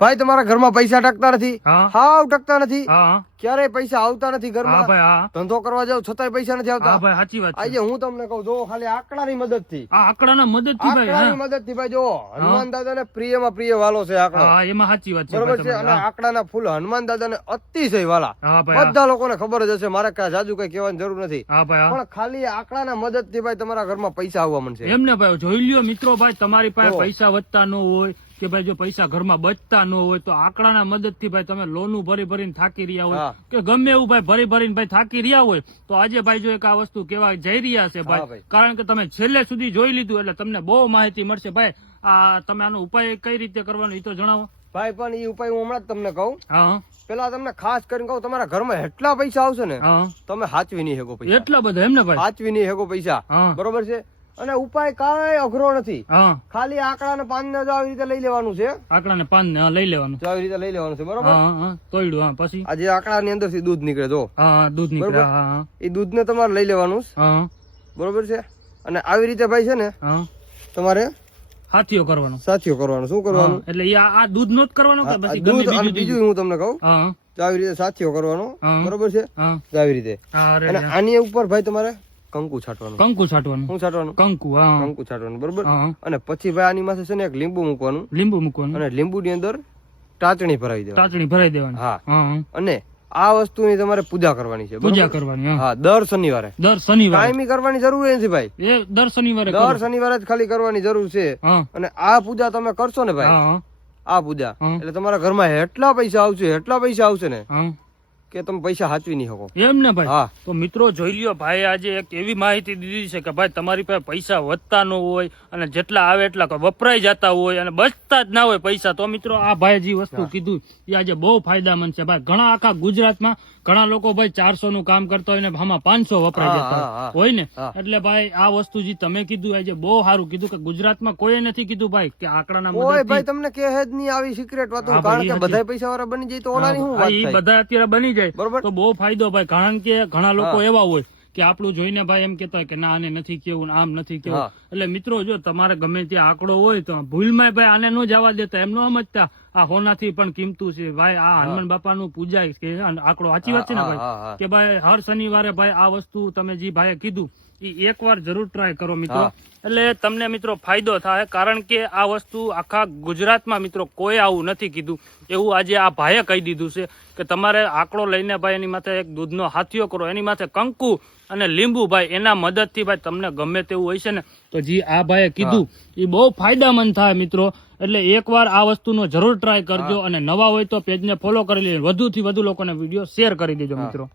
ભાઈ તમારા ઘરમાં પૈસા ટકતા નથી, હા. હાવ ટકતા નથી, હા ક્યારેય પૈસા આવતા નથી હા ઘરમાં, ભાઈ હા ધંધો કરવા જાવ છતાંય પૈસા નથી હા આવતા. ભાઈ સાચી વાત છે. આજે હું તમને કહું જો ખાલી આંકડાની મદદથી, આ આંકડાના મદદથી ભાઈ આંકડાની મદદથી ભાઈ જો હનુમાન દાદાને પ્રિયમાં પ્રિય વાલો છે આંકડો, હા એમાં સાચી વાત છે બરોબર ભાઈ છે. અને તમારી. આંકડાના ફૂલ હનુમાન દાદાને અતિશય વાલા, હા ભાઈ હા. બધા લોકોને ખબર જ હશે, મારે કાંઈ જાજુ કઈ કહેવાની જરૂર નથી. હા ભાઈ હા. પણ ખાલી આંકડાના મદદથી ભાઈ તમારા ઘરમાં પૈસા આવવા મળશે. એમને ભાઈ જોઈ લ્યો મિત્રો, ભાઈ તમારી પાસે જો. પૈસા વધતા ન હોય કે ભાઈ જો પૈસા ઘરમાં બચતા ન હોય તો આંકડાના મદદથી ભાઈ તમે લોનું ભરી ભરીને થાકી રહ્યા હોય હા. કે ગમે એવું ભાઈ ભરી ભરીને ભાઈ થાકી રહ્યા હોય તો આજે ભાઈ જો એક આ વસ્તુ કેવા જઈ રહ્યા છે હા ભાઈ, ભાઈ. કારણ કે તમે છેલ્લે સુધી જોઈ લીધું એટલે તમને બહુ માહિતી મળશે ભાઈ. આ તમે આનો ઉપાય કઈ રીતે કરવાનો એ તો જણાવો. ભાઈ પણ એ ઉપાય હું હમણાં જ તમને કહું. હા પેલા તમને ખાસ કરીને કહું, તમારા ઘરમાં એટલા પૈસા આવશે ને હા તમે હાચવી નહીં શકો પૈસા, એટલા બધા એમને ભાઈ. હાચવી નહીં શકો પૈસા, હા બરોબર છે. અને ઉપાય કાંઈ અઘરો નથી, હા ખાલી આંકડા ને પાન ને આવી રીતે લઈ લેવાનું છે, આંકડાને પાન ને લઈ લેવાનું. જો આવી રીતે લઈ લેવાનું છે, બરોબર. હા હા તોડ્યું. હા પછી આ જે આંકડા ની અંદર થી દૂધ નીકળે જો, હા હા દૂધ નીકળે. બરોબર. હા હા એ દૂધ ને તમારે લઈ લેવાનું છે, હા બરોબર છે. અને આવી રીતે ભાઈ છે ને હા તમારે હાથીઓ કરવાનો. સાથીઓ કરવાનું. શું કરવાનું? એટલે ઈ આ દૂધ નો જ કરવાનો કે પછી દૂધ ગમે અને બીજું બીજું હું તમને કહું, હા તો આવી રીતે સાથીઓ કરવાનો, હા. બરોબર છે. હા તો આવી રીતે. હા અરે અને આની ઉપર ભાઈ તમારે કંકુ છાંટવાનું. કંકુ છાંટવાનું. શું છાંટવાનું? કંકુ. હા કંકુ છાંટવાનું, બરોબર. હા અને પછી ભાઈ આની માથે છે ને એક લીંબુ મૂકવાનું, લીંબુ મૂકવાનું. અને લીંબુ ની અંદર ટાચણી ભરાવી દેવાની. ટાચણી ભરાઈ દેવાની. હા. હા અને આ વસ્તુની તમારે પૂજા કરવાની છે, બરોબર? પૂજા કરવાની. હા હા, દર શનિવારે. દર શનિવારે. કાયમી કરવાની જરૂર નથી ભાઈ, એ દર શનિવારે દર કરો. શનિવારે જ ખાલી કરવાની જરૂર છે. હા અને આ પૂજા તમે કરશો ને ભાઈ, હા આ પૂજા, હા. એટલે તમારા ઘરમાં એટલા પૈસા આવશે, એટલા પૈસા આવશે ને હા કે તમે પૈસા હાચવી નહીં શકો. એમ ને ભાઈ. હા. તો મિત્રો જોઈ લ્યો, ભાઈ આજે એક એવી માહિતી દીધી છે કે ભાઈ તમારી પાસે પૈસા વધતા ન હોય અને જેટલા આવે એટલા વપરાઈ જતા હોય અને બચતા જ ના હોય પૈસા, તો મિત્રો આ ભાઈ જે વસ્તુ કીધું એ આજે બહુ ફાયદામંદ છે ભાઈ. ઘણા આખા ગુજરાતમાં ઘણા લોકો ભાઈ 400 નું કામ કરતા હોય ને આમાં 500 વપરાઈ હા, જતા હા, હોય ને. હા. એટલે ભાઈ આ વસ્તુ જે તમે કીધું આજે બહુ સારું કીધું કે ગુજરાતમાં કોઈ નથી કીધું ભાઈ કે આંકડાના ઓય મદદથી. ભાઈ તમને કહે જ નહીં આવી સિક્રેટ વાતો, હા, કારણ ભાઈ, કે એ બધા પૈસા વાળા બની જાય તો ઓલાની શું વાત ઈ થાય, બધા અત્યારે બની જાય બરોબર? તો બહુ ફાયદો ભાઈ. કારણ કે ઘણા લોકો હા. એવા હોય કે આપણું જોઈને ભાઈ એમ કેતા હોય કે ના આને નથી કેવું, આમ નથી કેવું. હા. એટલે મિત્રો જો તમારે ગમે ત્યાં આંકડો હોય તો ભૂલમાં ભાઈ આને ન જવા દેતા, એમ ન સમજતા આ હોનાથી પણ કિંમતું છે ભાઈ. આ હનુમાન બાપાનું પૂજા કે આંકડો સાચી વાત છે ને હા, ભાઈ, હા, હા. કે ભાઈ હર શનિવારે ભાઈ આ વસ્તુ તમે જે ભાઈએ કીધું એ એકવાર જરૂર ટ્રાય કરો મિત્રો. હા. એટલે તમને મિત્રો ફાયદો થાય, કારણ કે આ વસ્તુ આખા ગુજરાતમાં મિત્રો કોઈ આવું નથી કીધું એવું આજે આ ભાઈએ કહી દીધું છે કે તમારે આંકડો લઈને ભાઈ એની માથે એક દૂધનો હાથીઓ કરો, એની માથે કંકુ અને લીંબુ ભાઈ એના મદદથી ભાઈ તમને ગમે તેવું હોય છે ને તો જે આ ભાઈએ કીધું એ બહુ ફાયદામંદ થાય મિત્રો. એટલે એકવાર આ વસ્તુનો જરૂર ટ્રાય કરજો અને નવા હોય તો પેજને ફોલો કરી લેજો, વધુથી વધુ લોકોને વિડીયો શેર કરી દેજો મિત્રો.